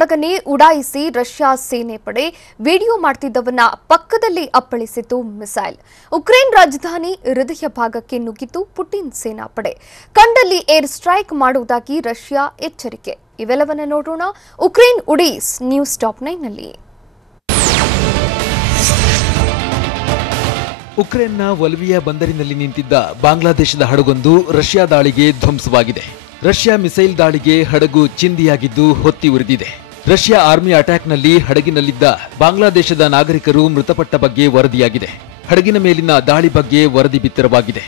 ಹಡಗನ್ನೇ ಉಡಾಯಿಸಿ Russia ಸೇನೆ ಪಡೆ video ಮಾಡ್ತಿದ್ದವನ್ನ ಪಕ್ಕದಲ್ಲಿ ಅಪ್ಪಳಿಸಿತು ಮಿಸೈಲ್. ಉಕ್ರೇನ್ ರಾಜಧಾನಿ ಹೃದಯ ಭಾಗಕ್ಕೆ ನುಗ್ಗಿತು ಪುಟಿನ್ ಸೇನಾಪಡೆ. ಕಂಡಲ್ಲಿ ಏರ್ ಸ್ಟ್ರೈಕ್ ಮಾಡುವುದಾಗಿ ರಷ್ಯಾ ಎಚ್ಚರಿಕೆ. ಇವೆಲ್ಲವನ್ನ ನೋಡೋಣ ಉಕ್ರೇನ್ ಉಡೀಸ್ ನ್ಯೂಸ್ ಟಾಪ್ 9 ನಲ್ಲಿ. ಉಕ್ರೇನ್ನ ವಲ್ವಿಯಾ ಬಂದರಿನಲ್ಲಿ ನಿಂತಿದ್ದ ಬಾಂಗ್ಲಾದೇಶದ ಹಡಗೊಂದು ರಷ್ಯಾ ದಾಳಿಗೆ ಧ್ವಂಸವಾಗಿದೆ. ರಷ್ಯಾ ಮಿಸೈಲ್ ದಾಳಿಗೆ ಹಡಗು ಚಿಂದಿಯಾಗಿದ್ದು ಹೊತ್ತಿ ಉರಿದಿದೆ. ರಷ್ಯಾ ಆರ್ಮಿ ಅಟ್ಯಾಕ್ನಲ್ಲಿ ಹಡಗಿನಲ್ಲಿದ್ದ ಬಾಂಗ್ಲಾದೇಶದ ನಾಗರಿಕರು ಮೃತಪಟ್ಟ ಬಗ್ಗೆ ವರದಿಯಾಗಿದೆ. ಹಡಗಿನ ಮೇಲಿನ ದಾಳಿ ಬಗ್ಗೆ ವರದಿ ಬಿತ್ತರವಾಗಿದೆ.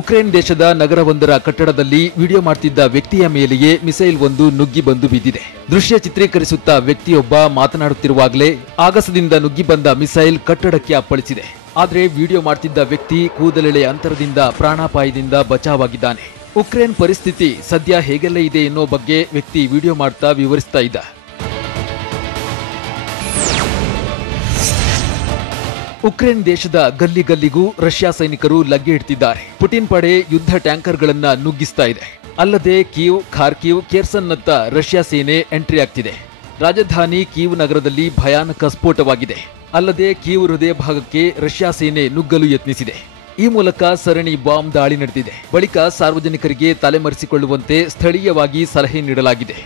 ಉಕ್ರೇನ್ ದೇಶದ ನಗರವೊಂದರ ಕಟ್ಟಡದಲ್ಲಿ ವಿಡಿಯೋ ಮಾಡ್ತಿದ್ದ ವ್ಯಕ್ತಿಯ ಮೇಲೆಯೇ ಮಿಸೈಲ್ ಒಂದು ನುಗ್ಗಿ ಬಂದು ಬಿದ್ದಿದೆ. ದೃಶ್ಯ ಚಿತ್ರೀಕರಿಸುತ್ತಾ ವ್ಯಕ್ತಿಯೊಬ್ಬ ಮಾತನಾಡುತ್ತಿರುವಾಗಲೇ ಆಗಸದಿಂದ ನುಗ್ಗಿ ಬಂದ ಮಿಸೈಲ್ ಕಟ್ಟಡಕ್ಕೆ ಅಪ್ಪಳಿಸಿದೆ. ಆದರೆ ವಿಡಿಯೋ ಮಾಡ್ತಿದ್ದ ವ್ಯಕ್ತಿ ಕೂದಲೆಳೆ ಅಂತರದಿಂದ ಪ್ರಾಣಾಪಾಯದಿಂದ ಬಚಾವಾಗಿದ್ದಾನೆ. ಉಕ್ರೇನ್ ಪರಿಸ್ಥಿತಿ ಸದ್ಯ ಹೇಗೆಲ್ಲ ಇದೆ ಎನ್ನೋ ಬಗ್ಗೆ ವ್ಯಕ್ತಿ ವಿಡಿಯೋ ಮಾಡ್ತಾ ವಿವರಿಸ್ತಾ ಇದ್ದ. ಉಕ್ರೇನ್ ದೇಶದ ಗಲ್ಲಿ ಗಲ್ಲಿಗೂ ರಷ್ಯಾ ಸೈನಿಕರು ಲಗ್ಗೆ ಇಡ್ತಿದ್ದಾರೆ. ಪುಟಿನ್ ಪಡೆ ಯುದ್ಧ ಟ್ಯಾಂಕರ್ಗಳನ್ನ ನುಗ್ಗಿಸ್ತಾ ಇದೆ. ಅಲ್ಲದೆ ಕೀವ್, ಖಾರ್ಕಿವ್, ಕೆರ್ಸನ್ನತ್ತ ರಷ್ಯಾ ಸೇನೆ ಎಂಟ್ರಿ ಆಗ್ತಿದೆ. ರಾಜಧಾನಿ ಕೀವ್ ನಗರದಲ್ಲಿ ಭಯಾನಕ ಸ್ಫೋಟವಾಗಿದೆ. ಅಲ್ಲದೆ ಕೀವ್ ಹೃದಯ ಭಾಗಕ್ಕೆ ರಷ್ಯಾ ಸೇನೆ ನುಗ್ಗಲು ಯತ್ನಿಸಿದೆ. ಈ ಮೂಲಕ ಸರಣಿ ಬಾಂಬ್ ದಾಳಿ ನಡೆದಿದೆ. ಬಳಿಕ ಸಾರ್ವಜನಿಕರಿಗೆ ತಲೆಮರೆಸಿಕೊಳ್ಳುವಂತೆ ಸ್ಥಳೀಯವಾಗಿ ಸಲಹೆ ನೀಡಲಾಗಿದೆ.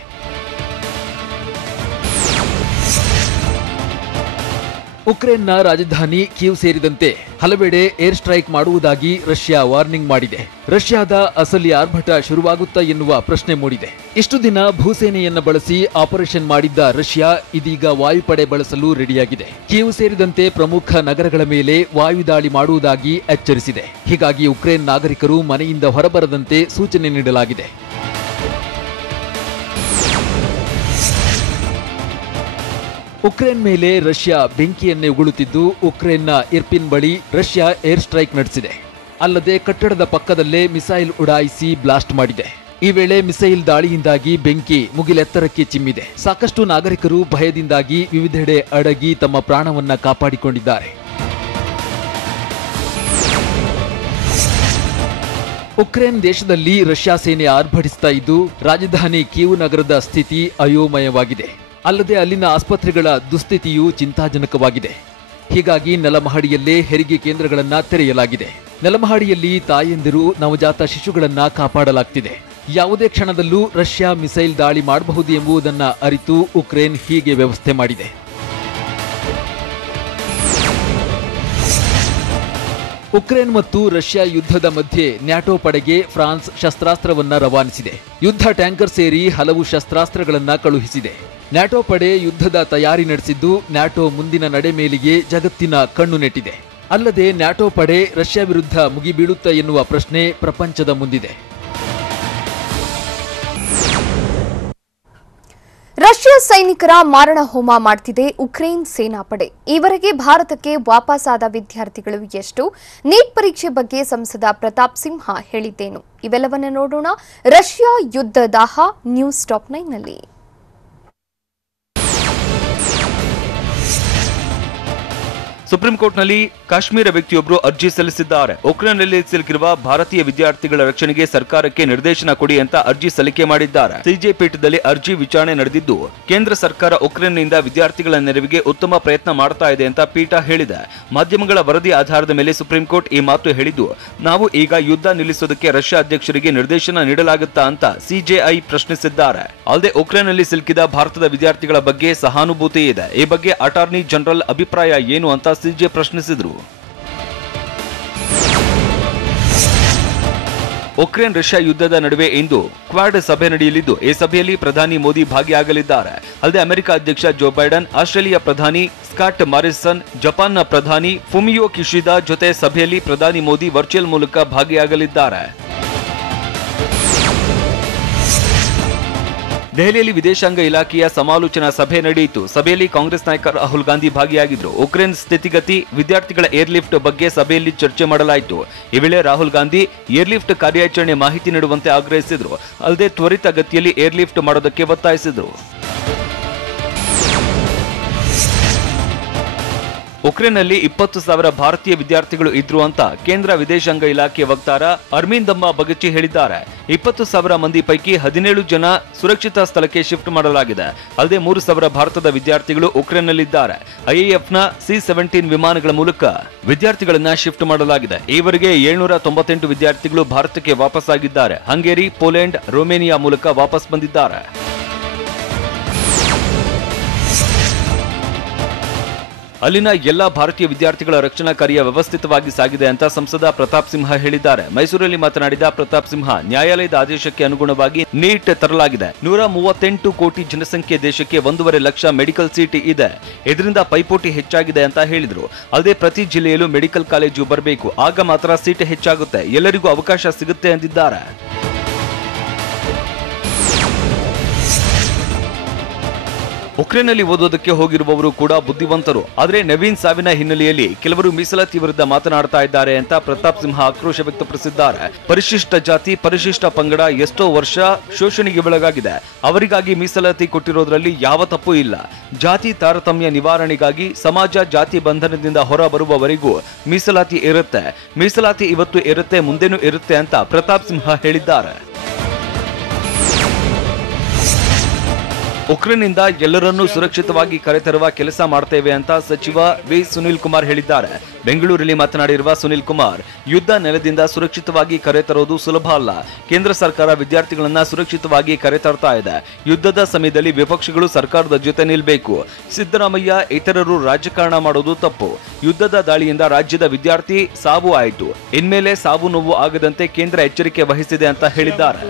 ಉಕ್ರೇನ್ನ ರಾಜಧಾನಿ ಕೀವ್ ಸೇರಿದಂತೆ ಹಲವೆಡೆ ಏರ್ ಸ್ಟ್ರೈಕ್ ಮಾಡುವುದಾಗಿ ರಷ್ಯಾ ವಾರ್ನಿಂಗ್ ಮಾಡಿದೆ. ರಷ್ಯಾದ ಅಸಲಿ ಆರ್ಭಟ ಶುರುವಾಗುತ್ತಾ ಎನ್ನುವ ಪ್ರಶ್ನೆ ಮೂಡಿದೆ. ಇಷ್ಟು ದಿನ ಭೂಸೇನೆಯನ್ನ ಬಳಸಿ ಆಪರೇಷನ್ ಮಾಡಿದ್ದ ರಷ್ಯಾ ಇದೀಗ ವಾಯುಪಡೆ ಬಳಸಲು ರೆಡಿಯಾಗಿದೆ. ಕೀವ್ ಸೇರಿದಂತೆ ಪ್ರಮುಖ ನಗರಗಳ ಮೇಲೆ ವಾಯುದಾಳಿ ಮಾಡುವುದಾಗಿ ಎಚ್ಚರಿಸಿದೆ. ಹೀಗಾಗಿ ಉಕ್ರೇನ್ ನಾಗರಿಕರು ಮನೆಯಿಂದ ಹೊರಬರದಂತೆ ಸೂಚನೆ ನೀಡಲಾಗಿದೆ. ಉಕ್ರೇನ್ ಮೇಲೆ ರಷ್ಯಾ ಬೆಂಕಿಯನ್ನೇ ಉಗುಳುತ್ತಿದ್ದು ಉಕ್ರೇನ್ನ ಇರ್ಪಿನ್ ಬಳಿ ರಷ್ಯಾ ಏರ್ ಸ್ಟ್ರೈಕ್ ನಡೆಸಿದೆ. ಅಲ್ಲದೆ ಕಟ್ಟಡದ ಪಕ್ಕದಲ್ಲೇ ಮಿಸೈಲ್ ಉಡಾಯಿಸಿ ಬ್ಲಾಸ್ಟ್ ಮಾಡಿದೆ. ಈ ವೇಳೆ ಮಿಸೈಲ್ ದಾಳಿಯಿಂದಾಗಿ ಬೆಂಕಿ ಮುಗಿಲೆತ್ತರಕ್ಕೆ ಚಿಮ್ಮಿದೆ. ಸಾಕಷ್ಟು ನಾಗರಿಕರು ಭಯದಿಂದಾಗಿ ವಿವಿಧೆಡೆ ಅಡಗಿ ತಮ್ಮ ಪ್ರಾಣವನ್ನ ಕಾಪಾಡಿಕೊಂಡಿದ್ದಾರೆ. ಉಕ್ರೇನ್ ದೇಶದಲ್ಲಿ ರಷ್ಯಾ ಸೇನೆ ಆರ್ಭಟಿಸ್ತಾ ಇದ್ದು ರಾಜಧಾನಿ ಕೀವ್ ನಗರದ ಸ್ಥಿತಿ ಅಯೋಮಯವಾಗಿದೆ. ಅಲ್ಲದೆ ಅಲ್ಲಿನ ಆಸ್ಪತ್ರೆಗಳ ದುಸ್ಥಿತಿಯೂ ಚಿಂತಾಜನಕವಾಗಿದೆ. ಹೀಗಾಗಿ ನೆಲಮಹಡಿಯಲ್ಲೇ ಹೆರಿಗೆ ಕೇಂದ್ರಗಳನ್ನ ತೆರೆಯಲಾಗಿದೆ. ನೆಲಮಹಡಿಯಲ್ಲಿ ತಾಯಂದಿರು, ನವಜಾತ ಶಿಶುಗಳನ್ನ ಕಾಪಾಡಲಾಗ್ತಿದೆ. ಯಾವುದೇ ಕ್ಷಣದಲ್ಲೂ ರಷ್ಯಾ ಮಿಸೈಲ್ ದಾಳಿ ಮಾಡಬಹುದು ಎಂಬುದನ್ನ ಅರಿತು ಉಕ್ರೇನ್ ಹೀಗೆ ವ್ಯವಸ್ಥೆ ಮಾಡಿದೆ. ಉಕ್ರೇನ್ ಮತ್ತು ರಷ್ಯಾ ಯುದ್ಧದ ಮಧ್ಯೆ ನ್ಯಾಟೋ ಪಡೆಗೆ ಫ್ರಾನ್ಸ್ ಶಸ್ತ್ರಾಸ್ತ್ರವನ್ನ ರವಾನಿಸಿದೆ. ಯುದ್ಧ ಟ್ಯಾಂಕರ್ ಸೇರಿ ಹಲವು ಶಸ್ತ್ರಾಸ್ತ್ರಗಳನ್ನ ಕಳುಹಿಸಿದೆ. ನ್ಯಾಟೋ ಪಡೆ ಯುದ್ಧದ ತಯಾರಿ ನಡೆಸಿದ್ದು ನ್ಯಾಟೋ ಮುಂದಿನ ನಡೆ ಮೇಲೆಯೇ ಜಗತ್ತಿನ ಕಣ್ಣು ನೆಟ್ಟಿದೆ. ಅಲ್ಲದೆ ನ್ಯಾಟೋ ಪಡೆ ರಷ್ಯಾ ವಿರುದ್ಧ ಮುಗಿಬೀಳುತ್ತಾ ಎನ್ನುವ ಪ್ರಶ್ನೆ ಪ್ರಪಂಚದ ಮುಂದಿದೆ. ರಷ್ಯಾ ಸೈನಿಕರ ಮಾರಣ ಹೋಮ ಮಾಡ್ತಿದೆ ಉಕ್ರೇನ್ ಸೇನಾಪಡೆ. ಈವರೆಗೆ ಭಾರತಕ್ಕೆ ವಾಪಸ್ಸಾದ ವಿದ್ಯಾರ್ಥಿಗಳು ಎಷ್ಟು? ನೀಟ್ ಪರೀಕ್ಷೆ ಬಗ್ಗೆ ಸಂಸದ ಪ್ರತಾಪ್ ಸಿಂಹ ಹೇಳಿದ್ದೇನು? ಇವೆಲ್ಲವನ್ನ ನೋಡೋಣ ರಷ್ಯಾ ಯುದ್ಧ ದಾಹ ನ್ಯೂಸ್ ಟಾಪ್ 9 ನಲ್ಲಿ. ಸುಪ್ರೀಂ ಕೋರ್ಟ್ನಲ್ಲಿ ಕಾಶ್ಮೀರ ವ್ಯಕ್ತಿಯೊಬ್ಬರು ಅರ್ಜಿ ಸಲ್ಲಿಸಿದ್ದಾರೆ. ಉಕ್ರೇನ್ನಲ್ಲಿ ಸಿಲುಕಿರುವ ಭಾರತೀಯ ವಿದ್ಯಾರ್ಥಿಗಳ ರಕ್ಷಣೆಗೆ ಸರ್ಕಾರಕ್ಕೆ ನಿರ್ದೇಶನ ಕೊಡಿ ಅಂತ ಅರ್ಜಿ ಸಲ್ಲಿಕೆ ಮಾಡಿದ್ದಾರೆ. ಸಿಜೆ ಪೀಠದಲ್ಲಿ ಅರ್ಜಿ ವಿಚಾರಣೆ ನಡೆದಿದ್ದು ಕೇಂದ್ರ ಸರ್ಕಾರ ಉಕ್ರೇನ್ನಿಂದ ವಿದ್ಯಾರ್ಥಿಗಳ ನೆರವಿಗೆ ಉತ್ತಮ ಪ್ರಯತ್ನ ಮಾಡ್ತಾ ಇದೆ ಅಂತ ಪೀಠ ಹೇಳಿದೆ. ಮಾಧ್ಯಮಗಳ ವರದಿ ಆಧಾರದ ಮೇಲೆ ಸುಪ್ರೀಂ ಕೋರ್ಟ್ ಈ ಮಾತು ಹೇಳಿದ್ದು, ನಾವು ಈಗ ಯುದ್ಧ ನಿಲ್ಲಿಸೋದಕ್ಕೆ ರಷ್ಯಾ ಅಧ್ಯಕ್ಷರಿಗೆ ನಿರ್ದೇಶನ ನೀಡಲಾಗುತ್ತಾ ಅಂತ ಸಿಜೆಐ ಪ್ರಶ್ನಿಸಿದ್ದಾರೆ. ಅಲ್ಲದೆ ಉಕ್ರೇನ್ನಲ್ಲಿ ಸಿಲುಕಿದ ಭಾರತದ ವಿದ್ಯಾರ್ಥಿಗಳ ಬಗ್ಗೆ ಸಹಾನುಭೂತಿ ಇದೆ. ಈ ಬಗ್ಗೆ ಅಟಾರ್ನಿ ಜನರಲ್ ಅಭಿಪ್ರಾಯ ಏನು ಅಂತ ಸಿಜೆ ಪ್ರಶ್ನಿಸಿದ್ರು. ಉಕ್ರೇನ್ ರಷ್ಯಾ ಯುದ್ಧದ ನಡುವೆ ಇಂದು ಕ್ವಾಡ್ ಸಭೆ ನಡೆಯಲಿದ್ದು ಈ ಸಭೆಯಲ್ಲಿ ಪ್ರಧಾನಿ ಮೋದಿ ಭಾಗಿಯಾಗಲಿದ್ದಾರೆ. ಅಲ್ಲದೆ ಅಮೆರಿಕ ಅಧ್ಯಕ್ಷ ಜೋ ಬೈಡನ್, ಆಸ್ಟ್ರೇಲಿಯಾ ಪ್ರಧಾನಿ ಸ್ಕಾಟ್ ಮಾರಿಸನ್, ಜಪಾನ್ನ ಪ್ರಧಾನಿ ಫುಮಿಯೋ ಕಿಶಿದಾ ಜೊತೆ ಸಭೆಯಲ್ಲಿ ಪ್ರಧಾನಿ ಮೋದಿ ವರ್ಚುವಲ್ ಮೂಲಕ ಭಾಗಿಯಾಗಲಿದ್ದಾರೆ. ದೆಹಲಿಯಲ್ಲಿ ವಿದೇಶಾಂಗ ಇಲಾಖೆಯ ಸಮಾಲೋಚನಾ ಸಭೆ ನಡೆಯಿತು. ಸಭೆಯಲ್ಲಿ ಕಾಂಗ್ರೆಸ್ ನಾಯಕ ರಾಹುಲ್ ಗಾಂಧಿ ಭಾಗಿಯಾಗಿದ್ದರು. ಉಕ್ರೇನ್ ಸ್ಥಿತಿಗತಿ, ವಿದ್ಯಾರ್ಥಿಗಳ ಏರ್ಲಿಫ್ಟ್ ಬಗ್ಗೆ ಸಭೆಯಲ್ಲಿ ಚರ್ಚೆ ಮಾಡಲಾಯಿತು. ಈ ವೇಳೆ ರಾಹುಲ್ ಗಾಂಧಿ ಏರ್ಲಿಫ್ಟ್ ಕಾರ್ಯಾಚರಣೆ ಮಾಹಿತಿ ನೀಡುವಂತೆ ಆಗ್ರಹಿಸಿದರು. ಅಲ್ಲದೆ ತ್ವರಿತ ಗತಿಯಲ್ಲಿ ಏರ್ಲಿಫ್ಟ್ ಮಾಡೋದಕ್ಕೆ ಒತ್ತಾಯಿಸಿದರು. ಉಕ್ರೇನ್ನಲ್ಲಿ 20,000 ಭಾರತೀಯ ವಿದ್ಯಾರ್ಥಿಗಳು ಇದ್ರು ಅಂತ ಕೇಂದ್ರ ವಿದೇಶಾಂಗ ಇಲಾಖೆ ವಕ್ತಾರ ಅರ್ಮಿಂದಮ್ಮ ಬಗಚಿ ಹೇಳಿದ್ದಾರೆ. 20,000 ಮಂದಿ ಪೈಕಿ 17 ಜನ ಸುರಕ್ಷಿತ ಸ್ಥಳಕ್ಕೆ ಶಿಫ್ಟ್ ಮಾಡಲಾಗಿದೆ. ಅಲ್ಲದೆ 3,000 ಭಾರತದ ವಿದ್ಯಾರ್ಥಿಗಳು ಉಕ್ರೇನ್ನಲ್ಲಿದ್ದಾರೆ. ಐಎಎಫ್ನ C-17 ವಿಮಾನಗಳ ಮೂಲಕ ವಿದ್ಯಾರ್ಥಿಗಳನ್ನ ಶಿಫ್ಟ್ ಮಾಡಲಾಗಿದೆ. ಈವರೆಗೆ 798 ವಿದ್ಯಾರ್ಥಿಗಳು ಭಾರತಕ್ಕೆ ವಾಪಸ್ಸಾಗಿದ್ದಾರೆ. ಹಂಗೇರಿ, ಪೋಲೆಂಡ್, ರೊಮೇನಿಯಾ ಮೂಲಕ ವಾಪಸ್ ಬಂದಿದ್ದಾರೆ. ಅಲ್ಲಿನ ಎಲ್ಲಾ ಭಾರತೀಯ ವಿದ್ಯಾರ್ಥಿಗಳ ರಕ್ಷಣಾ ಕಾರ್ಯ ವ್ಯವಸ್ಥಿತವಾಗಿ ಸಾಗಿದೆ ಅಂತ ಸಂಸದ ಪ್ರತಾಪ್ ಸಿಂಹ ಹೇಳಿದ್ದಾರೆ. ಮೈಸೂರಲ್ಲಿ ಮಾತನಾಡಿದ ಪ್ರತಾಪ್ ಸಿಂಹ, ನ್ಯಾಯಾಲಯದ ಆದೇಶಕ್ಕೆ ಅನುಗುಣವಾಗಿ ನೀಟ್ ತರಲಾಗಿದೆ. 138 ಕೋಟಿ ಜನಸಂಖ್ಯೆ ದೇಶಕ್ಕೆ 1.5 ಲಕ್ಷ ಮೆಡಿಕಲ್ ಸೀಟ್ ಇದೆ. ಇದರಿಂದ ಪೈಪೋಟಿ ಹೆಚ್ಚಾಗಿದೆ ಅಂತ ಹೇಳಿದ್ರು. ಅಲ್ಲದೆ ಪ್ರತಿ ಜಿಲ್ಲೆಯಲ್ಲೂ ಮೆಡಿಕಲ್ ಕಾಲೇಜು ಬರಬೇಕು, ಆಗ ಮಾತ್ರ ಸೀಟ್ ಹೆಚ್ಚಾಗುತ್ತೆ, ಎಲ್ಲರಿಗೂ ಅವಕಾಶ ಸಿಗುತ್ತೆ ಎಂದಿದ್ದಾರೆ. ಉಕ್ರೇನ್ನಲ್ಲಿ ಓದೋದಕ್ಕೆ ಹೋಗಿರುವವರು ಕೂಡ ಬುದ್ಧಿವಂತರು. ಆದರೆ ನವೀನ್ ಸಾವಿನ ಹಿನ್ನೆಲೆಯಲ್ಲಿ ಕೆಲವರು ಮೀಸಲಾತಿ ವಿರುದ್ಧ ಮಾತನಾಡ್ತಾ ಇದ್ದಾರೆ ಅಂತ ಪ್ರತಾಪ್ ಸಿಂಹ ಆಕ್ರೋಶ ವ್ಯಕ್ತಪಡಿಸಿದ್ದಾರೆ. ಪರಿಶಿಷ್ಟ ಜಾತಿ, ಪರಿಶಿಷ್ಟ ಪಂಗಡ ಎಷ್ಟೋ ವರ್ಷ ಶೋಷಣೆಗೆ ಒಳಗಾಗಿದೆ. ಅವರಿಗಾಗಿ ಮೀಸಲಾತಿ ಕೊಟ್ಟಿರೋದ್ರಲ್ಲಿ ಯಾವ ತಪ್ಪು ಇಲ್ಲ. ಜಾತಿ ತಾರತಮ್ಯ ನಿವಾರಣೆಗಾಗಿ ಸಮಾಜ ಜಾತಿ ಬಂಧನದಿಂದ ಹೊರ ಬರುವವರೆಗೂ ಮೀಸಲಾತಿ ಇರುತ್ತೆ. ಮೀಸಲಾತಿ ಇವತ್ತು ಇರುತ್ತೆ, ಮುಂದೆನೂ ಇರುತ್ತೆ ಅಂತ ಪ್ರತಾಪ್ ಸಿಂಹ ಹೇಳಿದ್ದಾರೆ. ಉಕ್ರೇನ್ನಿಂದ ಎಲ್ಲರನ್ನೂ ಸುರಕ್ಷಿತವಾಗಿ ಕರೆತರುವ ಕೆಲಸ ಮಾಡ್ತೇವೆ ಅಂತ ಸಚಿವ ವಿ ಸುನಿಲ್ ಕುಮಾರ್ ಹೇಳಿದ್ದಾರೆ. ಬೆಂಗಳೂರಲ್ಲಿ ಮಾತನಾಡಿರುವ ಸುನಿಲ್ ಕುಮಾರ್, ಯುದ್ಧ ನೆಲದಿಂದ ಸುರಕ್ಷಿತವಾಗಿ ಕರೆತರೋದು ಸುಲಭ ಅಲ್ಲ. ಕೇಂದ್ರ ಸರ್ಕಾರ ವಿದ್ಯಾರ್ಥಿಗಳನ್ನ ಸುರಕ್ಷಿತವಾಗಿ ಕರೆತರ್ತಾ ಇದೆ. ಯುದ್ಧದ ಸಮಯದಲ್ಲಿ ವಿಪಕ್ಷಗಳು ಸರ್ಕಾರದ ಜೊತೆ ನಿಲ್ಲಬೇಕು. ಸಿದ್ದರಾಮಯ್ಯ ಇತರರು ರಾಜಕಾರಣ ಮಾಡೋದು ತಪ್ಪು. ಯುದ್ಧದ ದಾಳಿಯಿಂದ ರಾಜ್ಯದ ವಿದ್ಯಾರ್ಥಿ ಸಾವು ಆಯಿತು. ಇನ್ಮೇಲೆ ಸಾವು ನೋವು ಆಗದಂತೆ ಕೇಂದ್ರ ಎಚ್ಚರಿಕೆ ವಹಿಸಿದೆ ಅಂತ ಹೇಳಿದ್ದಾರೆ.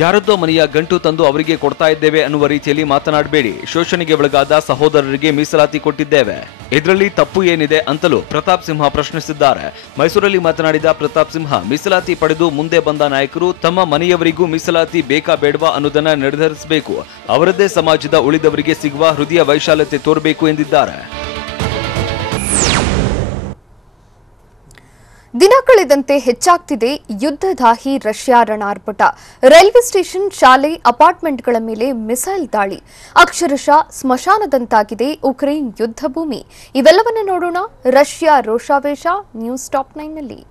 ಯಾರದ್ದೋ ಮನೆಯ ಗಂಟು ತಂದು ಅವರಿಗೆ ಕೊಡ್ತಾ ಇದ್ದೇವೆ ಅನ್ನುವ ರೀತಿಯಲ್ಲಿ ಮಾತನಾಡಬೇಡಿ. ಶೋಷಣೆಗೆ ಒಳಗಾದ ಸಹೋದರರಿಗೆ ಮೀಸಲಾತಿ ಕೊಟ್ಟಿದ್ದೇವೆ, ಇದರಲ್ಲಿ ತಪ್ಪು ಏನಿದೆ ಅಂತಲೂ ಪ್ರತಾಪ್ ಸಿಂಹ ಪ್ರಶ್ನಿಸಿದ್ದಾರೆ. ಮೈಸೂರಲ್ಲಿ ಮಾತನಾಡಿದ ಪ್ರತಾಪ್ ಸಿಂಹ, ಮೀಸಲಾತಿ ಪಡೆದು ಮುಂದೆ ಬಂದ ನಾಯಕರು ತಮ್ಮ ಮನೆಯವರಿಗೂ ಮೀಸಲಾತಿ ಬೇಕಾ ಬೇಡವಾ ಅನ್ನೋದನ್ನ ನಿರ್ಧರಿಸಬೇಕು. ಅವರದ್ದೇ ಸಮಾಜದ ಉಳಿದವರಿಗೆ ಸಿಗುವ ಹೃದಯ ವೈಶಾಲ್ಯತೆ ತೋರಬೇಕು ಎಂದಿದ್ದಾರೆ. ದಿನ ಕಳೆದಂತೆ ಹೆಚ್ಚಾಗ್ತಿದೆ ಯುದ್ಧದಾಹಿ ರಷ್ಯಾ ರಣಾರ್ಭಟ. ರೈಲ್ವೆ ಸ್ಟೇಷನ್, ಶಾಲೆ, ಅಪಾರ್ಟ್ಮೆಂಟ್ಗಳ ಮೇಲೆ ಮಿಸೈಲ್ ದಾಳಿ. ಅಕ್ಷರಶಃ ಸ್ಮಶಾನದಂತಾಗಿದೆ ಉಕ್ರೇನ್ ಯುದ್ಧ ಭೂಮಿ. ಇವೆಲ್ಲವನ್ನ ನೋಡೋಣ ರಷ್ಯಾ ರೋಷಾವೇಶ ನ್ಯೂಸ್ ಟಾಪ್ 9ನಲ್ಲಿ.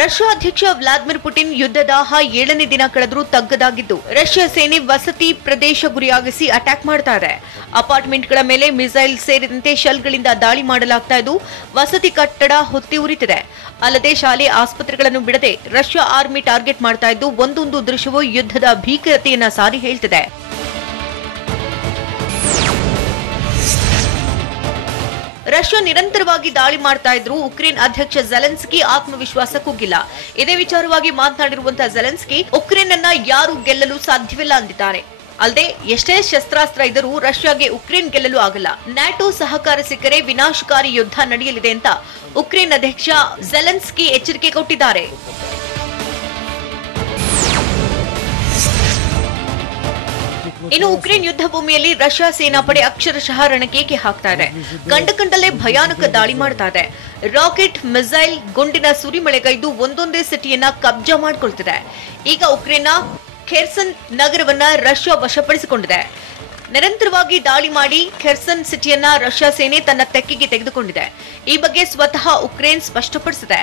ರಷ್ಯಾ ಅಧ್ಯಕ್ಷ ವ್ಲಾದಿಮಿರ್ ಪುಟಿನ್ ಯುದ್ಧದಾಹ 7ನೇ ದಿನ ಕಳೆದರೂ ತಗ್ಗದಾಗಿದ್ದು, ರಷ್ಯಾ ಸೇನೆ ವಸತಿ ಪ್ರದೇಶ ಗುರಿಯಾಗಿಸಿ ಅಟ್ಯಾಕ್ ಮಾಡ್ತಾ ಇದೆ. ಅಪಾರ್ಟ್ಮೆಂಟ್ಗಳ ಮೇಲೆ ಮಿಸೈಲ್ ಸೇರಿದಂತೆ ಶೆಲ್ಗಳಿಂದ ದಾಳಿ ಮಾಡಲಾಗ್ತಾ ಇದ್ದು, ವಸತಿ ಕಟ್ಟಡ ಹೊತ್ತಿ ಉರಿತಿದೆ. ಅಲ್ಲದೆ ಶಾಲೆ, ಆಸ್ಪತ್ರೆಗಳನ್ನು ಬಿಡದೆ ರಷ್ಯಾ ಆರ್ಮಿ ಟಾರ್ಗೆಟ್ ಮಾಡ್ತಾ ಇದ್ದು, ಒಂದೊಂದು ದೃಶ್ಯವೂ ಯುದ್ಧದ ಭೀಕರತೆಯನ್ನ ಸಾರಿ ಹೇಳ್ತಿದೆ. ರಷ್ಯಾ ನಿರಂತರವಾಗಿ ದಾಳಿ ಮಾಡ್ತಾ ಇದ್ರು ಉಕ್ರೇನ್ ಅಧ್ಯಕ್ಷ ಝೆಲೆನ್ಸ್ಕಿ ಆತ್ಮವಿಶ್ವಾಸ ಕುಗ್ಗಿಲ್ಲ. ಇದೇ ವಿಚಾರವಾಗಿ ಮಾತನಾಡಿರುವಂತಹ ಝೆಲೆನ್ಸ್ಕಿ, ಉಕ್ರೇನ್ ಅನ್ನ ಯಾರು ಗೆಲ್ಲಲು ಸಾಧ್ಯವಿಲ್ಲ ಅಂದಿದ್ದಾರೆ. ಅಲ್ಲದೆ ಎಷ್ಟೇ ಶಸ್ತ್ರಾಸ್ತ್ರ ಇದ್ದರೂ ರಷ್ಯಾಗೆ ಉಕ್ರೇನ್ ಗೆಲ್ಲಲು ಆಗಲ್ಲ. ನ್ಯಾಟೋ ಸಹಕಾರ ಸಿಕ್ಕರೆ ವಿನಾಶಕಾರಿ ಯುದ್ಧ ನಡೆಯಲಿದೆ ಅಂತ ಉಕ್ರೇನ್ ಅಧ್ಯಕ್ಷ ಝೆಲೆನ್ಸ್ಕಿ ಎಚ್ಚರಿಕೆ ಕೊಟ್ಟಿದ್ದಾರೆ. ಇನ್ನು ಉಕ್ರೇನ್ ಯುದ್ಧ ಭೂಮಿಯಲ್ಲಿ ರಷ್ಯಾ ಸೇನಾಪಡೆ ಅಕ್ಷರಶಃ ರಣಕೇಕೆ ಹಾಕ್ತಾ ಇದೆ. ಕಂಡಲ್ಲೇ ಭಯಾನಕ ದಾಳಿ ಮಾಡ್ತಾ ಇದೆ. ರಾಕೆಟ್, ಮಿಸೈಲ್, ಗುಂಡಿನ ಸುರಿಮಳೆಗೈದು ಒಂದೊಂದೇ ಸಿಟಿಯನ್ನ ಕಬ್ಜಾ ಮಾಡಿಕೊಳ್ತಿದೆ. ಈಗ ಉಕ್ರೇನ್ನ ಖೆರ್ಸನ್ ನಗರವನ್ನ ರಷ್ಯಾ ವಶಪಡಿಸಿಕೊಂಡಿದೆ. ನಿರಂತರವಾಗಿ ದಾಳಿ ಮಾಡಿ ಖೆರ್ಸನ್ ಸಿಟಿಯನ್ನ ರಷ್ಯಾ ಸೇನೆ ತನ್ನ ತೆಕ್ಕೆಗೆ ತೆಗೆದುಕೊಂಡಿದೆ. ಈ ಬಗ್ಗೆ ಸ್ವತಃ ಉಕ್ರೇನ್ ಸ್ಪಷ್ಟಪಡಿಸಿದೆ.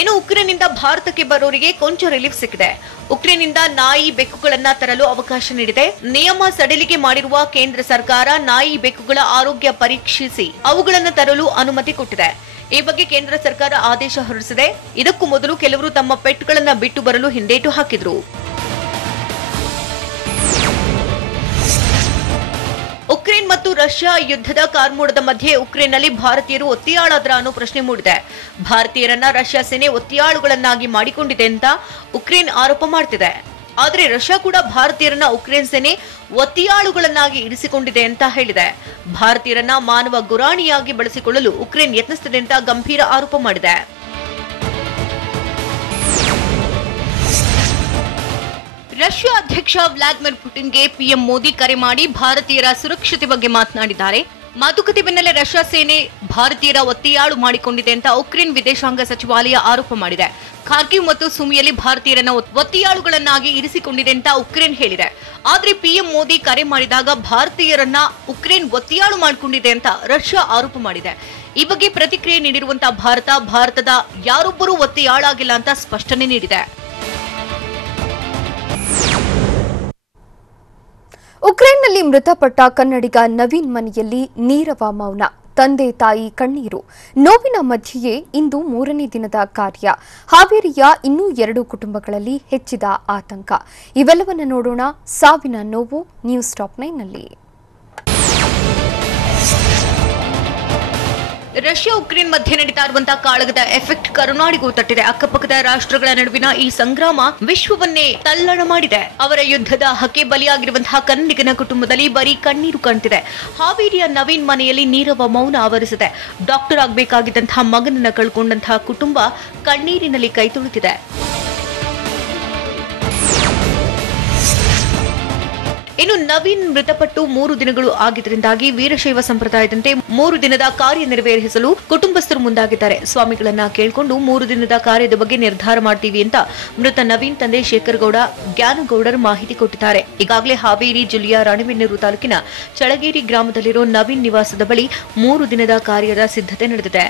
ಇನ್ನು ಉಕ್ರೇನ್ನಿಂದ ಭಾರತಕ್ಕೆ ಬರೋರಿಗೆ ಕೊಂಚ ರಿಲೀಫ್ ಸಿಕ್ಕಿದೆ. ಉಕ್ರೇನ್ನಿಂದ ನಾಯಿ, ಬೆಕ್ಕುಗಳನ್ನ ತರಲು ಅವಕಾಶ ನೀಡಿದೆ. ನಿಯಮ ಸಡಿಲಿಕೆ ಮಾಡಿರುವ ಕೇಂದ್ರ ಸರ್ಕಾರ ನಾಯಿ, ಬೆಕ್ಕುಗಳ ಆರೋಗ್ಯ ಪರೀಕ್ಷಿಸಿ ಅವುಗಳನ್ನು ತರಲು ಅನುಮತಿ ಕೊಟ್ಟಿದೆ. ಈ ಬಗ್ಗೆ ಕೇಂದ್ರ ಸರ್ಕಾರ ಆದೇಶ ಹೊರಡಿಸಿದೆ. ಇದಕ್ಕೂ ಮೊದಲು ಕೆಲವರು ತಮ್ಮ ಪೆಟ್ಗಳನ್ನ ಬಿಟ್ಟು ಬರಲು ಹಿಂದೇಟು ಹಾಕಿದ್ರು. ಉಕ್ರೇನ್ ಮತ್ತು ರಷ್ಯಾ ಯುದ್ಧದ ಕಾರ್ಮೋಡದ ಮಧ್ಯೆ ಉಕ್ರೇನ್ನಲ್ಲಿ ಭಾರತೀಯರು ಒತ್ತೆಯಾಳಾದ್ರ ಅನ್ನೋ ಪ್ರಶ್ನೆ ಮೂಡಿದೆ. ಭಾರತೀಯರನ್ನ ರಷ್ಯಾ ಸೇನೆ ಒತ್ತೆಯಾಳುಗಳನ್ನಾಗಿ ಮಾಡಿಕೊಂಡಿದೆ ಅಂತ ಉಕ್ರೇನ್ ಆರೋಪ ಮಾಡ್ತಿದೆ. ಆದರೆ ರಷ್ಯಾ ಕೂಡ ಭಾರತೀಯರನ್ನ ಉಕ್ರೇನ್ ಸೇನೆ ಒತ್ತೆಯಾಳುಗಳನ್ನಾಗಿ ಇರಿಸಿಕೊಂಡಿದೆ ಅಂತ ಹೇಳಿದೆ. ಭಾರತೀಯರನ್ನ ಮಾನವ ಗುರಾಣಿಯಾಗಿ ಬಳಸಿಕೊಳ್ಳಲು ಉಕ್ರೇನ್ ಯತ್ನಿಸುತ್ತಿದೆ ಅಂತ ಗಂಭೀರ ಆರೋಪ ಮಾಡಿದೆ. ರಷ್ಯಾ ಅಧ್ಯಕ್ಷ ವ್ಲಾದಿಮಿರ್ ಪುಟಿನ್ಗೆ ಪಿಎಂ ಮೋದಿ ಕರೆ ಮಾಡಿ ಭಾರತೀಯರ ಸುರಕ್ಷತೆ ಬಗ್ಗೆ ಮಾತನಾಡಿದ್ದಾರೆ. ಮಾತುಕತೆ ಬೆನ್ನಲ್ಲೇ ರಷ್ಯಾ ಸೇನೆ ಭಾರತೀಯರ ಒತ್ತೆಯಾಳು ಮಾಡಿಕೊಂಡಿದೆ ಅಂತ ಉಕ್ರೇನ್ ವಿದೇಶಾಂಗ ಸಚಿವಾಲಯ ಆರೋಪ ಮಾಡಿದೆ. ಖಾರ್ಕಿವ್ ಮತ್ತು ಸುಮಿಯಲ್ಲಿ ಭಾರತೀಯರನ್ನ ಒತ್ತೆಯಾಳುಗಳನ್ನಾಗಿ ಇರಿಸಿಕೊಂಡಿದೆ ಅಂತ ಉಕ್ರೇನ್ ಹೇಳಿದೆ. ಆದ್ರೆ ಪಿಎಂ ಮೋದಿ ಕರೆ ಮಾಡಿದಾಗ ಭಾರತೀಯರನ್ನ ಉಕ್ರೇನ್ ಒತ್ತೆಯಾಳು ಮಾಡಿಕೊಂಡಿದೆ ಅಂತ ರಷ್ಯಾ ಆರೋಪ ಮಾಡಿದೆ. ಈ ಬಗ್ಗೆ ಪ್ರತಿಕ್ರಿಯೆ ನೀಡಿರುವಂತಹ ಭಾರತದ ಯಾರೊಬ್ಬರೂ ಒತ್ತೆಯಾಳಾಗಿಲ್ಲ ಅಂತ ಸ್ಪಷ್ಟನೆ ನೀಡಿದೆ. ಉಕ್ರೇನ್ನಲ್ಲಿ ಮೃತಪಟ್ಟ ಕನ್ನಡಿಗ ನವೀನ್ ಮನೆಯಲ್ಲಿ ನೀರವ ಮೌನ, ತಂದೆ ತಾಯಿ ಕಣ್ಣೀರು. ನೋವಿನ ಮಧ್ಯೆಯೇ ಇಂದು 3ನೇ ದಿನದ ಕಾರ್ಯ. ಹಾವೇರಿಯ ಇನ್ನೂ 2 ಕುಟುಂಬಗಳಲ್ಲಿ ಹೆಚ್ಚಿದ ಆತಂಕ. ಇವೆಲ್ಲವನ್ನ ನೋಡೋಣ. ಸಾವಿನ ನೋವು ನ್ಯೂಸ್ ಟಾಪ್ 9ನಲ್ಲಿ. ರಷ್ಯಾ ಉಕ್ರೇನ್ ಮಧ್ಯೆ ನಡೀತಾ ಇರುವಂತಹ ಕಾಳಗದ ಎಫೆಕ್ಟ್ ಕರುನಾಡಿಗೂ ತಟ್ಟಿದೆ. ಅಕ್ಕಪಕ್ಕದ ರಾಷ್ಟ್ರಗಳ ನಡುವಿನ ಈ ಸಂಗ್ರಾಮ ವಿಶ್ವವನ್ನೇ ತಲ್ಲಣ ಮಾಡಿದೆ. ಅವರ ಯುದ್ಧದ ಹಕ್ಕೆ ಬಲಿಯಾಗಿರುವಂತಹ ಕನ್ನಡಿಗನ ಕುಟುಂಬದಲ್ಲಿ ಬರೀ ಕಣ್ಣೀರು ಕಾಣ್ತಿದೆ. ಹಾವೇರಿಯ ನವೀನ್ ಮನೆಯಲ್ಲಿ ನೀರವ ಮೌನ ಆವರಿಸಿದೆ. ಡಾಕ್ಟರ್ ಆಗಬೇಕಾಗಿದ್ದಂತಹ ಮಗನನ್ನ ಕಳ್ಕೊಂಡಂತಹ ಕುಟುಂಬ ಕಣ್ಣೀರಿನಲ್ಲಿ ಕೈ ತೊಳೆದಿದೆ. ಇನ್ನು ನವೀನ್ ಮೃತಪಟ್ಟು 3 ದಿನಗಳು ಆಗಿದ್ದರಿಂದಾಗಿ ವೀರಶೈವ ಸಂಪ್ರದಾಯದಂತೆ 3 ದಿನದ ಕಾರ್ಯ ನೆರವೇರಿಸಲು ಕುಟುಂಬಸ್ಥರು ಮುಂದಾಗಿದ್ದಾರೆ. ಸ್ವಾಮಿಗಳನ್ನ ಕೇಳಿಕೊಂಡು 3 ದಿನದ ಕಾರ್ಯದ ಬಗ್ಗೆ ನಿರ್ಧಾರ ಮಾಡ್ತೀವಿ ಅಂತ ಮೃತ ನವೀನ್ ತಂದೆ ಶೇಖರ್ ಗೌಡ ಜ್ಞಾನಗೌಡರ್ ಮಾಹಿತಿ ಕೊಟ್ಟಿದ್ದಾರೆ. ಈಗಾಗಲೇ ಹಾವೇರಿ ಜಿಲ್ಲೆಯ ರಾಣಿಬೆನ್ನೂರು ತಾಲೂಕಿನ ಚಳಗೇರಿ ಗ್ರಾಮದಲ್ಲಿರೋ ನವೀನ್ ನಿವಾಸದ ಬಳಿ 3 ದಿನದ ಕಾರ್ಯದ ಸಿದ್ಧತೆ ನಡೆದಿದೆ.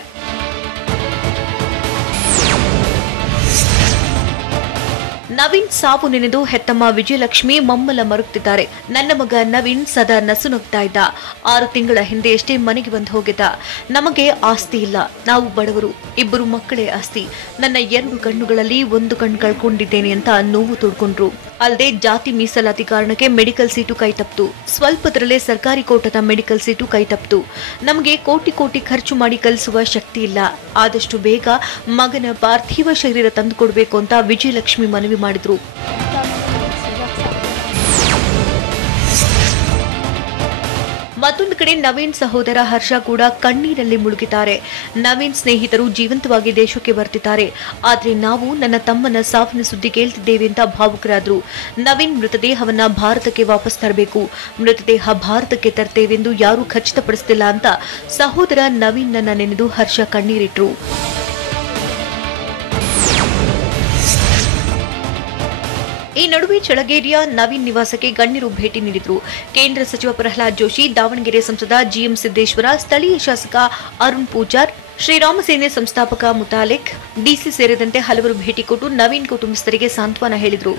ನವೀನ್ ಸಾವು ನೆನೆದು ಹೆತ್ತಮ್ಮ ವಿಜಯಲಕ್ಷ್ಮಿ ಮಮ್ಮಲ ಮರುಗುತ್ತಿದ್ದಾರೆ. ನನ್ನ ಮಗ ನವೀನ್ ಸದಾ ನಸುನಗ್ತಾ ಇದ್ದ. 6 ತಿಂಗಳ ಹಿಂದೆಯಷ್ಟೇ ಮನೆಗೆ ಬಂದು ಹೋಗಿದ್ದ. ನಮಗೆ ಆಸ್ತಿ ಇಲ್ಲ, ನಾವು ಬಡವರು, 2 ಮಕ್ಕಳೇ ಆಸ್ತಿ. ನನ್ನ 2 ಕಣ್ಣುಗಳಲ್ಲಿ 1 ಕಣ್ಣು ಕಳ್ಕೊಂಡಿದ್ದೇನೆ ಅಂತ ನೋವು ತೋಡ್ಕೊಂಡ್ರು. ಅಲ್ಲದೆ ಜಾತಿ ಮೀಸಲಾತಿ ಕಾರಣಕ್ಕೆ ಮೆಡಿಕಲ್ ಸೀಟು ಕೈತಪ್ಪಿತು. ಸ್ವಲ್ಪದರಲ್ಲೇ ಸರ್ಕಾರಿ ಕೋಟದ ಮೆಡಿಕಲ್ ಸೀಟು ಕೈತಪ್ಪಿತು. ನಮಗೆ ಕೋಟಿ ಕೋಟಿ ಖರ್ಚು ಮಾಡಿ ಕಲಿಸುವ ಶಕ್ತಿ ಇಲ್ಲ. ಆದಷ್ಟು ಬೇಗ ಮಗನ ಪಾರ್ಥಿವ ಶರೀರ ತಂದುಕೊಡ್ಬೇಕು ಅಂತ ವಿಜಯಲಕ್ಷ್ಮಿ ಮನವಿ ಮಾಡಿದ್ರು. ಮತ್ತೊಂದು ಕಡೆ ನವೀನ್ ಸಹೋದರ ಹರ್ಷ ಕೂಡ ಕಣ್ಣೀರಲ್ಲಿ ಮುಳುಗಿದ್ದಾರೆ. ನವೀನ್ ಸ್ನೇಹಿತರು ಜೀವಂತವಾಗಿ ದೇಶಕ್ಕೆ ಬರ್ತಿದ್ದಾರೆ. ಆದ್ರೆ ನಾವು ನನ್ನ ತಮ್ಮನ ಸಾವಿನ ಸುದ್ದಿ ಕೇಳ್ತಿದ್ದೇವೆ ಅಂತ ಭಾವುಕರಾದ್ರು. ನವೀನ್ ಮೃತದೇಹವನ್ನ ಭಾರತಕ್ಕೆ ವಾಪಸ್ ತರಬೇಕು, ಮೃತದೇಹ ಭಾರತಕ್ಕೆ ತರ್ತೇವೆಂದು ಯಾರೂ ಖಚಿತಪಡಿಸುತ್ತಿಲ್ಲ ಅಂತ ಸಹೋದರ ನವೀನ್ ನನ್ನ ನೆನೆದು ಹರ್ಷ ಕಣ್ಣೀರಿಟ್ರು. ಈ ನಡುವೆ ಚಳಗೇರಿಯ ನವೀನ್ ನಿವಾಸಕ್ಕೆ ಗಣ್ಯರು ಭೇಟಿ ನೀಡಿದ್ರು. ಕೇಂದ್ರ ಸಚಿವ ಪ್ರಹ್ಲಾದ್ ಜೋಶಿ, ದಾವಣಗೆರೆ ಸಂಸದ ಜಿಎಂ ಸಿದ್ದೇಶ್ವರ, ಸ್ಥಳೀಯ ಶಾಸಕ ಅರುಣ್ ಪೂಜಾರ್, ಶ್ರೀರಾಮ ಸೇನೆ ಸಂಸ್ಥಾಪಕ ಮುತಾಲಿಕ್, ಡಿಸಿ ಸೇರಿದಂತೆ ಹಲವರು ಭೇಟಿ ಕೊಟ್ಟು ನವೀನ್ ಕುಟುಂಬಸ್ಥರಿಗೆ ಸಾಂತ್ವನ ಹೇಳಿದರು.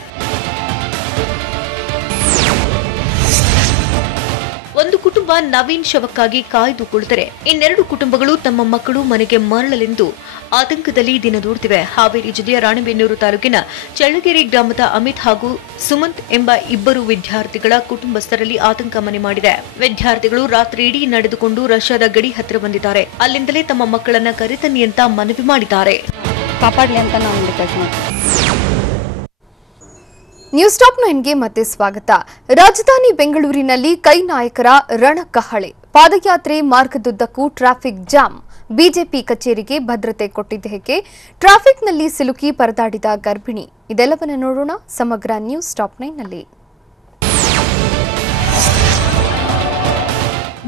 ಒಂದು ಕುಟುಂಬ ನವೀನ್ ಶವಕ್ಕಾಗಿ ಕಾಯ್ದು ಕುಳಿತರೆ ಇನ್ನೆರಡು ಕುಟುಂಬಗಳು ತಮ್ಮ ಮಕ್ಕಳು ಮನೆಗೆ ಮರಳಲೆಂದು ಆತಂಕದಲ್ಲಿ ದಿನ ದೂಡ್ತಿವೆ. ಹಾವೇರಿ ಜಿಲ್ಲೆಯ ರಾಣಿಬೆನ್ನೂರು ತಾಲೂಕಿನ ಚಳ್ಳಗೆರೆ ಗ್ರಾಮದ ಅಮಿತ್ ಹಾಗೂ ಸುಮಂತ್ ಎಂಬ 2 ವಿದ್ಯಾರ್ಥಿಗಳ ಕುಟುಂಬಸ್ಥರಲ್ಲಿ ಆತಂಕ ಮನೆ ಮಾಡಿದೆ. ವಿದ್ಯಾರ್ಥಿಗಳು ರಾತ್ರಿ ಇಡೀ ನಡೆದುಕೊಂಡು ರಷ್ಯಾದ ಗಡಿ ಹತ್ತಿರ ಬಂದಿದ್ದಾರೆ. ಅಲ್ಲಿಂದಲೇ ತಮ್ಮ ಮಕ್ಕಳನ್ನ ಕರೆತನ್ನಿ ಅಂತ ಮನವಿ ಮಾಡಿದ್ದಾರೆ. ನ್ಯೂಸ್ ಟಾಪ್ 9ಗೆ ಮತ್ತೆ ಸ್ವಾಗತ. ರಾಜಧಾನಿ ಬೆಂಗಳೂರಿನಲ್ಲಿ ಕೈ ನಾಯಕರ ರಣಕಹಳೆ. ಪಾದಯಾತ್ರೆ ಮಾರ್ಗದುದ್ದಕ್ಕೂ ಟ್ರಾಫಿಕ್ ಜಾಮ್. ಬಿಜೆಪಿ ಕಚೇರಿಗೆ ಭದ್ರತೆ ಕೊಟ್ಟಿದ್ದೇಕೆ? ಟ್ರಾಫಿಕ್ನಲ್ಲಿ ಸಿಲುಕಿ ಪರದಾಡಿದ ಗರ್ಭಿಣಿ. ಇದೆಲ್ಲವನ್ನ ನೋಡೋಣ ಸಮಗ್ರ ನ್ಯೂಸ್ ಟಾಪ್ 9ನಲ್ಲಿ.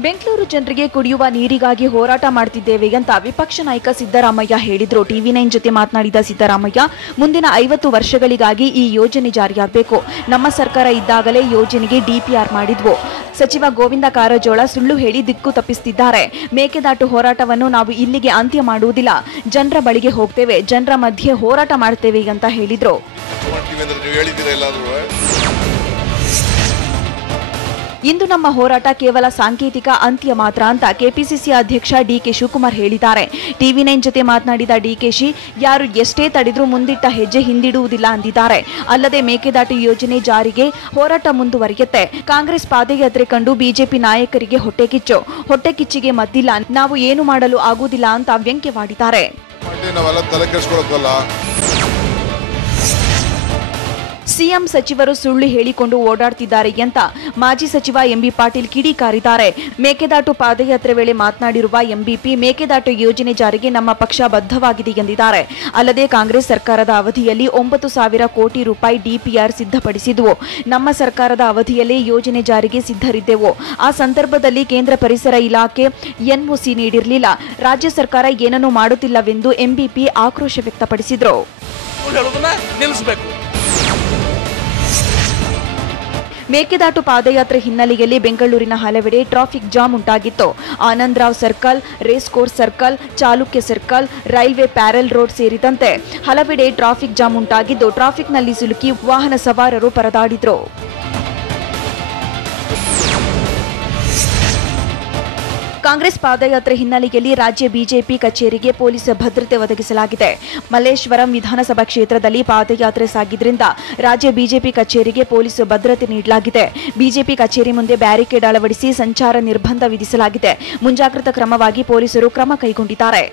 ಬೆಂಗಳೂರು ಜನರಿಗೆ ಕುಡಿಯುವ ನೀರಿಗಾಗಿ ಹೋರಾಟ ಮಾಡ್ತಿದ್ದೇವೆ ಅಂತ ವಿಪಕ್ಷ ನಾಯಕ ಸಿದ್ದರಾಮಯ್ಯ ಹೇಳಿದ್ರು. ಟಿವಿ9 ಜೊತೆ ಮಾತನಾಡಿದ ಸಿದ್ದರಾಮಯ್ಯ, ಮುಂದಿನ 50 ವರ್ಷಗಳಿಗಾಗಿ ಈ ಯೋಜನೆ ಜಾರಿಯಾಗಬೇಕು. ನಮ್ಮ ಸರ್ಕಾರ ಇದ್ದಾಗಲೇ ಯೋಜನೆಗೆ ಡಿಪಿಆರ್ ಮಾಡಿದ್ವು. ಸಚಿವ ಗೋವಿಂದ ಕಾರಜೋಳ ಸುಳ್ಳು ಹೇಳಿ ದಿಕ್ಕು ತಪ್ಪಿಸುತ್ತಿದ್ದಾರೆ. ಮೇಕೆದಾಟು ಹೋರಾಟವನ್ನು ನಾವು ಇಲ್ಲಿಗೆ ಅಂತ್ಯ ಮಾಡುವುದಿಲ್ಲ. ಜನರ ಬಳಿಗೆ ಹೋಗ್ತೇವೆ, ಜನರ ಮಧ್ಯೆ ಹೋರಾಟ ಮಾಡ್ತೇವೆ ಅಂತ ಹೇಳಿದ್ರು. ಇಂದು ನಮ್ಮ ಹೋರಾಟ ಕೇವಲ ಸಾಂಕೇತಿಕ ಅಂತ್ಯ ಮಾತ್ರ ಅಂತ ಕೆಪಿಸಿಸಿ ಅಧ್ಯಕ್ಷ ಡಿಕೆ ಶಿವಕುಮಾರ್ ಹೇಳಿದ್ದಾರೆ. ಟಿವಿ9 ಜೊತೆ ಮಾತನಾಡಿದ ಡಿಕೆಶಿ, ಯಾರು ಎಷ್ಟೇ ತಡೆದ್ರೂ ಮುಂದಿಟ್ಟ ಹೆಜ್ಜೆ ಹಿಂದಿಡುವುದಿಲ್ಲ ಅಂದಿದ್ದಾರೆ. ಅಲ್ಲದೆ ಮೇಕೆದಾಟು ಯೋಜನೆ ಜಾರಿಗೆ ಹೋರಾಟ ಮುಂದುವರಿಯುತ್ತೆ. ಕಾಂಗ್ರೆಸ್ ಪಾದಯಾತ್ರೆ ಕಂಡು ಬಿಜೆಪಿ ನಾಯಕರಿಗೆ ಹೊಟ್ಟೆ ಕಿಚ್ಚಿಗೆ ಮದ್ದಿಲ್ಲ, ನಾವು ಏನು ಮಾಡಲು ಆಗುವುದಿಲ್ಲ ಅಂತ ವ್ಯಂಗ್ಯವಾಡಿದ್ದಾರೆ. ಸಿಎಂ ಸಚಿವರು ಸುಳ್ಳು ಹೇಳಿಕೊಂಡು ಓಡಾಡ್ತಿದ್ದಾರೆ ಅಂತ ಮಾಜಿ ಸಚಿವ ಎಂಬಿ ಪಾಟೀಲ್ ಕಿಡಿಕಾರಿದ್ದಾರೆ. ಮೇಕೆದಾಟು ಪಾದಯಾತ್ರೆ ವೇಳೆ ಮಾತನಾಡಿರುವ ಎಂಬಿಪಿ, ಮೇಕೆದಾಟು ಯೋಜನೆ ಜಾರಿಗೆ ನಮ್ಮ ಪಕ್ಷ ಬದ್ಧವಾಗಿದೆ ಎಂದಿದ್ದಾರೆ. ಅಲ್ಲದೆ ಕಾಂಗ್ರೆಸ್ ಸರ್ಕಾರದ ಅವಧಿಯಲ್ಲಿ 9,000 ಕೋಟಿ ರೂಪಾಯಿ ಡಿಪಿಆರ್ ಸಿದ್ಧಪಡಿಸಿದ್ವು. ನಮ್ಮ ಸರ್ಕಾರದ ಅವಧಿಯಲ್ಲೇ ಯೋಜನೆ ಜಾರಿಗೆ ಸಿದ್ಧರಿದ್ದೆವು. ಆ ಸಂದರ್ಭದಲ್ಲಿ ಕೇಂದ್ರ ಪರಿಸರ ಇಲಾಖೆ ಎನ್ಒಸಿ ನೀಡಿರಲಿಲ್ಲ. ರಾಜ್ಯ ಸರ್ಕಾರ ಏನನ್ನೂ ಮಾಡುತ್ತಿಲ್ಲವೆಂದು ಎಂಬಿಪಿ ಆಕ್ರೋಶ ವ್ಯಕ್ತಪಡಿಸಿದರು. ಮೇಕೆದಾಟು ಪಾದಯಾತ್ರೆ ಹಿನ್ನೆಲೆಯಲ್ಲಿ ಬೆಂಗಳೂರಿನ ಹಲವೆಡೆ ಟ್ರಾಫಿಕ್ ಜಾಮ್ ಉಂಟಾಗಿತ್ತು. Anandrao circle, race course circle, Chalukya circle, railway parallel road ಸೇರಿದಂತೆ ಹಲವೆಡೆ ಟ್ರಾಫಿಕ್ ಜಾಮ್ ಉಂಟಾಗಿದ್ದು ಟ್ರಾಫಿಕ್ನಲ್ಲಿ ಸಿಲುಕಿ ವಾಹನ ಸವಾರರು ಪರದಾಡಿದ್ರು. ಕಾಂಗ್ರೆಸ್ ಪಾದಯಾತ್ರೆ ಹಿನ್ನೆಲೆಯಲ್ಲಿ ರಾಜ್ಯ ಬಿಜೆಪಿ ಕಚೇರಿಗೆ ಪೊಲೀಸ್ ಭದ್ರತೆ ಒದಗಿಸಲಾಗಿದೆ. ಮಲ್ಲೇಶ್ವರಂ ವಿಧಾನಸಭಾ ಕ್ಷೇತ್ರದಲ್ಲಿ ಪಾದಯಾತ್ರೆ ಸಾಗಿದ್ರಿಂದ ರಾಜ್ಯ ಬಿಜೆಪಿ ಕಚೇರಿಗೆ ಪೊಲೀಸ್ ಭದ್ರತೆ ನೀಡಲಾಗಿದೆ. ಬಿಜೆಪಿ ಕಚೇರಿ ಮುಂದೆ ಬ್ಯಾರಿಕೇಡ್ ಅಳವಡಿಸಿ ಸಂಚಾರ ನಿರ್ಬಂಧ ವಿಧಿಸಲಾಗಿದೆ. ಮುಂಜಾಗ್ರತಾ ಕ್ರಮವಾಗಿ ಪೊಲೀಸರು ಕ್ರಮ ಕೈಗೊಂಡಿದ್ದಾರೆ.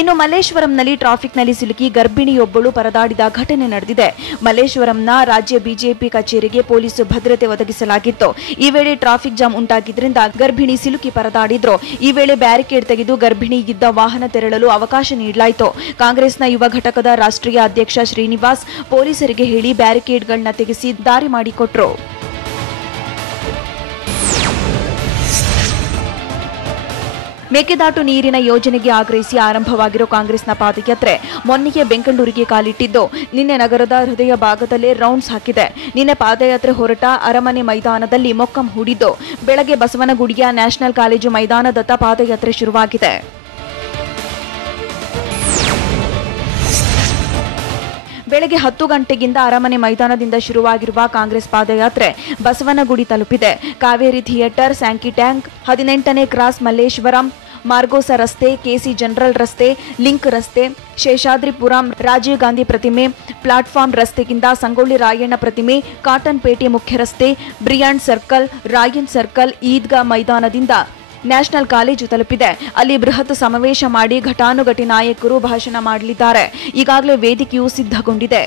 ಇನ್ನು ಮಲ್ಲೇಶ್ವರಂನಲ್ಲಿ ಟ್ರಾಫಿಕ್ನಲ್ಲಿ ಸಿಲುಕಿ ಗರ್ಭಿಣಿಯೊಬ್ಬಳು ಪರದಾಡಿದ ಘಟನೆ ನಡೆದಿದೆ. ಮಲ್ಲೇಶ್ವರಂನ ರಾಜ್ಯ ಬಿಜೆಪಿ ಕಚೇರಿಗೆ ಪೊಲೀಸ್ ಭದ್ರತೆ ಒದಗಿಸಲಾಗಿತ್ತು. ಈ ವೇಳೆ ಟ್ರಾಫಿಕ್ ಜಾಮ್ ಉಂಟಾಗಿದ್ದರಿಂದ ಗರ್ಭಿಣಿ ಸಿಲುಕಿ ಪರದಾಡಿದ್ರು. ಈ ವೇಳೆ ಬ್ಯಾರಿಕೇಡ್ ತೆಗೆದು ಗರ್ಭಿಣಿ ಇದ್ದ ವಾಹನ ತೆರಳಲು ಅವಕಾಶ ನೀಡಲಾಯಿತು. ಕಾಂಗ್ರೆಸ್ನ ಯುವ ಘಟಕದ ರಾಷ್ಟ್ರೀಯ ಅಧ್ಯಕ್ಷ ಶ್ರೀನಿವಾಸ್ ಪೊಲೀಸರಿಗೆ ಹೇಳಿ ಬ್ಯಾರಿಕೇಡ್ಗಳನ್ನ ತೆಗೆಸಿ ದಾರಿ ಮಾಡಿಕೊಟ್ರು. ಮೇಕೆದಾಟು ನೀರಿನ ಯೋಜನೆಗೆ ಆಗ್ರಹಿಸಿ ಆರಂಭವಾಗಿರೋ ಕಾಂಗ್ರೆಸ್ನ ಪಾದಯಾತ್ರೆ ಮೊನ್ನೆಗೆ ಬೆಂಗಳೂರಿಗೆ ಕಾಲಿಟ್ಟಿದ್ದು ನಿನ್ನೆ ನಗರದ ಹೃದಯ ಭಾಗದಲ್ಲೇ ರೌಂಡ್ಸ್ ಹಾಕಿದೆ. ನಿನ್ನೆ ಪಾದಯಾತ್ರೆ ಹೊರಟ ಅರಮನೆ ಮೈದಾನದಲ್ಲಿ ಮೊಕ್ಕಂ ಹೂಡಿದ್ದು ಬೆಳಗ್ಗೆ ಬಸವನಗುಡಿಯ ನ್ಯಾಷನಲ್ ಕಾಲೇಜು ಮೈದಾನದತ್ತ ಪಾದಯಾತ್ರೆ ಶುರುವಾಗಿದೆ. ಬೆಳಗ್ಗೆ 10 ಗಂಟೆಗಿಂದ ಅರಮನೆ ಮೈದಾನದಿಂದ ಶುರುವಾಗಿರುವ ಕಾಂಗ್ರೆಸ್ ಪಾದಯಾತ್ರೆ ಬಸವನಗುಡಿ ತಲುಪಿದೆ. ಕಾವೇರಿ ಥಿಯೇಟರ್, ಸ್ಯಾಂಕಿ ಟ್ಯಾಂಕ್, 18ನೇ ಕ್ರಾಸ್, ಮಲ್ಲೇಶ್ವರಂ, ಮಾರ್ಗೋಸ ರಸ್ತೆ, ಕೆಸಿ ಜನರಲ್ ರಸ್ತೆ, ಲಿಂಕ್ ರಸ್ತೆ, ಶೇಷಾದ್ರಿಪುರಂ, ರಾಜೀವ್ ಗಾಂಧಿ ಪ್ರತಿಮೆ, ಪ್ಲಾಟ್ಫಾರ್ಮ್ ರಸ್ತೆಗಿಂದ ಸಂಗೊಳ್ಳಿ ರಾಯಣ್ಣ ಪ್ರತಿಮೆ, ಕಾಟನ್ ಪೇಟೆ ಮುಖ್ಯ ರಸ್ತೆ, Briand circle, Rayan circle, Idgah ಮೈದಾನದಿಂದ ನ್ಯಾಷನಲ್ ಕಾಲೇಜು ತಲುಪಿದೆ. ಅಲ್ಲಿ ಬೃಹತ್ ಸಮಾವೇಶ ಮಾಡಿ ಘಟಾನುಘಟಿ ನಾಯಕರು ಭಾಷಣ ಮಾಡಲಿದ್ದಾರೆ. ಈಗಾಗಲೇ ವೇದಿಕೆಯು ಸಿದ್ಧಗೊಂಡಿದೆ.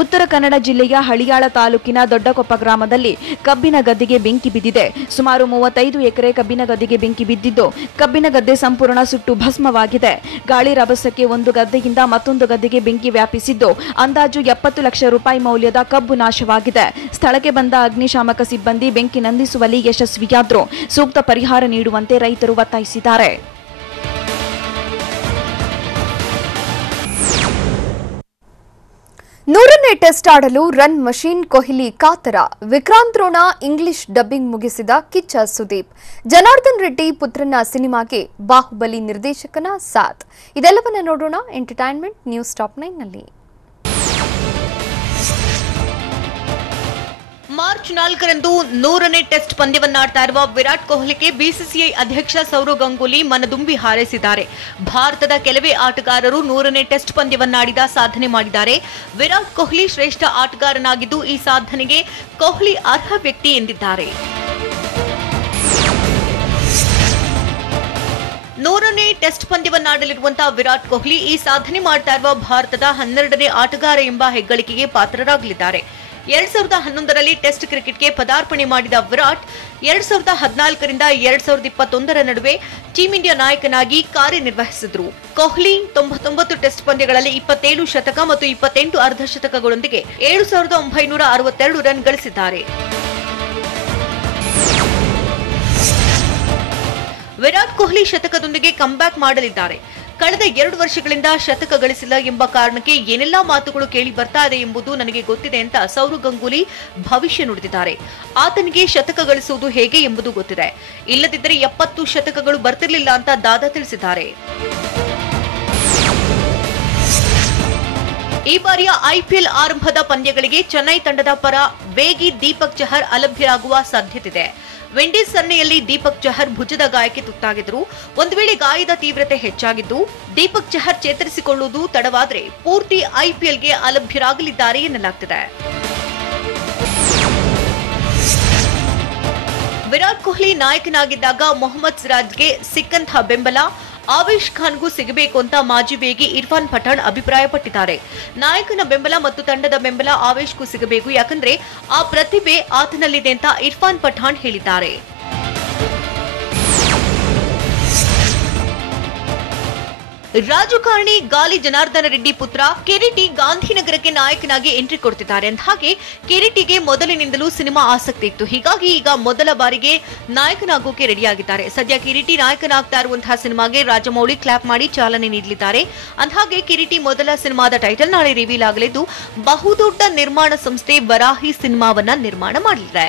ಉತ್ತರ ಕನ್ನಡ ಜಿಲ್ಲೆಯ ಹಳಿಯಾಳ ತಾಲೂಕಿನ ದೊಡ್ಡಕೊಪ್ಪ ಗ್ರಾಮದಲ್ಲಿ ಕಬ್ಬಿನ ಗದ್ದೆಗೆ ಬೆಂಕಿ ಬಿದ್ದಿದೆ. ಸುಮಾರು 35 ಎಕರೆ ಕಬ್ಬಿನ ಗದ್ದೆಗೆ ಬೆಂಕಿ ಬಿದ್ದಿದ್ದು ಕಬ್ಬಿನ ಗದ್ದೆ ಸಂಪೂರ್ಣ ಸುಟ್ಟು ಭಸ್ಮವಾಗಿದೆ. ಗಾಳಿ ರಭಸಕ್ಕೆ ಒಂದು ಗದ್ದೆಯಿಂದ ಮತ್ತೊಂದು ಗದ್ದೆಗೆ ಬೆಂಕಿ ವ್ಯಾಪಿಸಿದ್ದು ಅಂದಾಜು 70 ಲಕ್ಷ ರೂಪಾಯಿ ಮೌಲ್ಯದ ಕಬ್ಬು ನಾಶವಾಗಿದೆ. ಸ್ಥಳಕ್ಕೆ ಬಂದ ಅಗ್ನಿಶಾಮಕ ಸಿಬ್ಬಂದಿ ಬೆಂಕಿ ನಂದಿಸುವಲ್ಲಿ ಯಶಸ್ವಿಯಾದ್ರು. ಸೂಕ್ತ ಪರಿಹಾರ ನೀಡುವಂತೆ ರೈತರು ಒತ್ತಾಯಿಸಿದ್ದಾರೆ. ನೂರನೇ ಟೆಸ್ಟ್ ಆಡಲು ರನ್ ಮಷೀನ್ ಕೊಹ್ಲಿ ಕಾತರ. ವಿಕ್ರಾಂತ್ ರೋಣ ಇಂಗ್ಲಿಷ್ ಡಬ್ಬಿಂಗ್ ಮುಗಿಸಿದ ಕಿಚ್ಚ ಸುದೀಪ್. ಜನಾರ್ದನ್ ರೆಡ್ಡಿ ಪುತ್ರನ ಸಿನಿಮಾಗೆ ಬಾಹುಬಲಿ ನಿರ್ದೇಶಕನ ಸಾಥ್. ಇದೆಲ್ಲವನ್ನ ನೋಡೋಣ ಎಂಟರ್ಟೈನ್ಮೆಂಟ್ ನ್ಯೂಸ್ ಟಾಪ್ 9ನಲ್ಲಿ. ಮಾರ್ಚ್ 4ರಂದು 100ನೇ ಟೆಸ್ಟ್ ಪಂದ್ಯವನ್ನಾಡ್ತಾ ಇರುವ ವಿರಾಟ್ ಕೊಹ್ಲಿಗೆ ಬಿಸಿಸಿಐ ಅಧ್ಯಕ್ಷ ಸೌರವ್ ಗಂಗೂಲಿ ಮನದುಂಬಿ ಹಾರೈಸಿದ್ದಾರೆ. ಭಾರತದ ಕೆಲವೇ ಆಟಗಾರರು 100ನೇ ಟೆಸ್ಟ್ ಪಂದ್ಯವನ್ನಾಡಿದ ಸಾಧನೆ ಮಾಡಿದ್ದಾರೆ. ವಿರಾಟ್ ಕೊಹ್ಲಿ ಶ್ರೇಷ್ಠ ಆಟಗಾರನಾಗಿದ್ದು ಈ ಸಾಧನೆಗೆ ಕೊಹ್ಲಿ ಅರ್ಹ ವ್ಯಕ್ತಿ ಎಂದಿದ್ದಾರೆ. 100ನೇ ಟೆಸ್ಟ್ ಪಂದ್ಯವನ್ನಾಡಲಿರುವಂತಹ ವಿರಾಟ್ ಕೊಹ್ಲಿ ಈ ಸಾಧನೆ ಮಾಡ್ತಾ ಇರುವ ಭಾರತದ 12ನೇ ಆಟಗಾರ ಎಂಬ ಹೆಗ್ಗಳಿಕೆಗೆ ಪಾತ್ರರಾಗಲಿದ್ದಾರೆ. 2011ರಲ್ಲಿ ಟೆಸ್ಟ್ ಕ್ರಿಕೆಟ್ಗೆ ಪದಾರ್ಪಣೆ ಮಾಡಿದ ವಿರಾಟ್ 2014ರಿಂದ 2021ರ ನಡುವೆ ಟೀಂ ಇಂಡಿಯಾ ನಾಯಕನಾಗಿ ಕಾರ್ಯನಿರ್ವಹಿಸಿದ್ರು. ಕೊಹ್ಲಿ 99 ಟೆಸ್ಟ್ ಪಂದ್ಯಗಳಲ್ಲಿ 27 ಶತಕ ಮತ್ತು 28 ಅರ್ಧಶತಕಗಳೊಂದಿಗೆ 7,962 ರನ್ ಗಳಿಸಿದ್ದಾರೆ. ವಿರಾಟ್ ಕೊಹ್ಲಿ ಶತಕದೊಂದಿಗೆ ಕಂಬ್ಯಾಕ್ ಮಾಡಲಿದ್ದಾರೆ. ಕಳೆದ 2 ವರ್ಷಗಳಿಂದ ಶತಕ ಗಳಿಸಿಲ್ಲ ಎಂಬ ಕಾರಣಕ್ಕೆ ಏನೆಲ್ಲಾ ಮಾತುಗಳು ಕೇಳಿ ಬರ್ತಾ ಇದೆ ಎಂಬುದು ನನಗೆ ಗೊತ್ತಿದೆ ಅಂತ ಸೌರವ್ ಗಂಗೂಲಿ ಭವಿಷ್ಯ ನುಡಿದಿದ್ದಾರೆ. ಆತನಿಗೆ ಶತಕ ಗಳಿಸುವುದು ಹೇಗೆ ಎಂಬುದು ಗೊತ್ತಿದೆ. ಇಲ್ಲದಿದ್ದರೆ 70 ಶತಕಗಳು ಬರ್ತಿರ್ಲಿಲ್ಲ ಅಂತ ದಾದಾ ತಿಳಿಸಿದ್ದಾರೆ. ಈ ಬಾರಿಯ ಐಪಿಎಲ್ ಆರಂಭದ ಪಂದ್ಯಗಳಿಗೆ ಚೆನ್ನೈ ತಂಡದ ಪರ ವೇಗಿ ದೀಪಕ್ ಚಹರ್ ಅಲಭ್ಯರಾಗುವ ಸಾಧ್ಯತೆಯಿದೆ. ವಿಂಡೀಸ್ ಸರಣಿಯಲ್ಲಿ ದೀಪಕ್ ಚಹರ್ ಭುಜದ ಗಾಯಕ್ಕೆ ತುತ್ತಾಗಿದ್ರು. ಒಂದು ವೇಳೆ ಗಾಯದ ತೀವ್ರತೆ ಹೆಚ್ಚಾಗಿದ್ದು ದೀಪಕ್ ಚಹರ್ ಚೇತರಿಸಿಕೊಳ್ಳುವುದು ತಡವಾದರೆ ಪೂರ್ತಿ ಐಪಿಎಲ್ಗೆ ಅಲಭ್ಯರಾಗಲಿದ್ದಾರೆ ಎನ್ನಲಾಗ್ತಿದೆ. ವಿರಾಟ್ ಕೊಹ್ಲಿ ನಾಯಕನಾಗಿದ್ದಾಗ ಮೊಹಮ್ಮದ್ ಸಿರಾಜ್ಗೆ ಸಿಕ್ಕಂತಹ ಬೆಂಬಲ ಆವೇಶ್ ಖಾನ್ಗೂ ಸಿಗಬೇಕು ಅಂತ ಮಾಜಿ ವೇಗಿ ಇರ್ಫಾನ್ ಪಠಾಣ್ ಅಭಿಪ್ರಾಯಪಟ್ಟಿದ್ದಾರೆ. ನಾಯಕನ ಬೆಂಬಲ ಮತ್ತು ತಂಡದ ಬೆಂಬಲ ಆವೇಶ್ಗೂ ಸಿಗಬೇಕು, ಯಾಕಂದ್ರೆ ಆ ಪ್ರತಿಭೆ ಆತನಲ್ಲಿದೆ ಅಂತ ಇರ್ಫಾನ್ ಪಠಾಣ್ ಹೇಳಿದ್ದಾರೆ. ರಾಜಕಾರಣಿ ಗಾಲಿ ಜನಾರ್ದನ ರೆಡ್ಡಿ ಪುತ್ರ ಕಿರೀಟಿ ಗಾಂಧಿನಗರಕ್ಕೆ ನಾಯಕನಾಗಿ ಎಂಟ್ರಿ ಕೊಡ್ತಿದ್ದಾರೆ. ಅಂತ ಹಾಗೆ ಕಿರೀಟಿಗೆ ಮೊದಲಿನಿಂದಲೂ ಸಿನಿಮಾ ಆಸಕ್ತಿ ಇತ್ತು. ಹೀಗಾಗಿ ಈಗ ಮೊದಲ ಬಾರಿಗೆ ನಾಯಕನಾಗೋಕೆ ರೆಡಿಯಾಗಿದ್ದಾರೆ. ಸದ್ಯ ಕಿರೀಟಿ ನಾಯಕನಾಗ್ತಾ ಇರುವಂತಹ ಸಿನಿಮಾಗೆ ರಾಜಮೌಳಿ ಕ್ಲಾಪ್ ಮಾಡಿ ಚಾಲನೆ ನೀಡಲಿದ್ದಾರೆ. ಅಂದಹಾಗೆ ಕಿರೀಟಿ ಮೊದಲ ಸಿನಿಮಾದ ಟೈಟಲ್ ನಾಳೆ ರಿವೀಲ್ ಆಗಲಿದ್ದು, ಬಹುದೊಡ್ಡ ನಿರ್ಮಾಣ ಸಂಸ್ಥೆ ವರಾಹಿ ಸಿನಿಮಾವನ್ನ ನಿರ್ಮಾಣ ಮಾಡಲಿದೆ.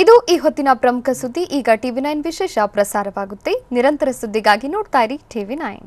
ಇದು ಈ ಹೊತ್ತಿನ ಪ್ರಮುಖ ಸುದ್ದಿ. ಈಗ TV9 ವಿಶೇಷ ಪ್ರಸಾರವಾಗುತ್ತೆ. ನಿರಂತರ ಸುದ್ದಿಗಾಗಿ ನೋಡ್ತಾ ಇರಿ TV9.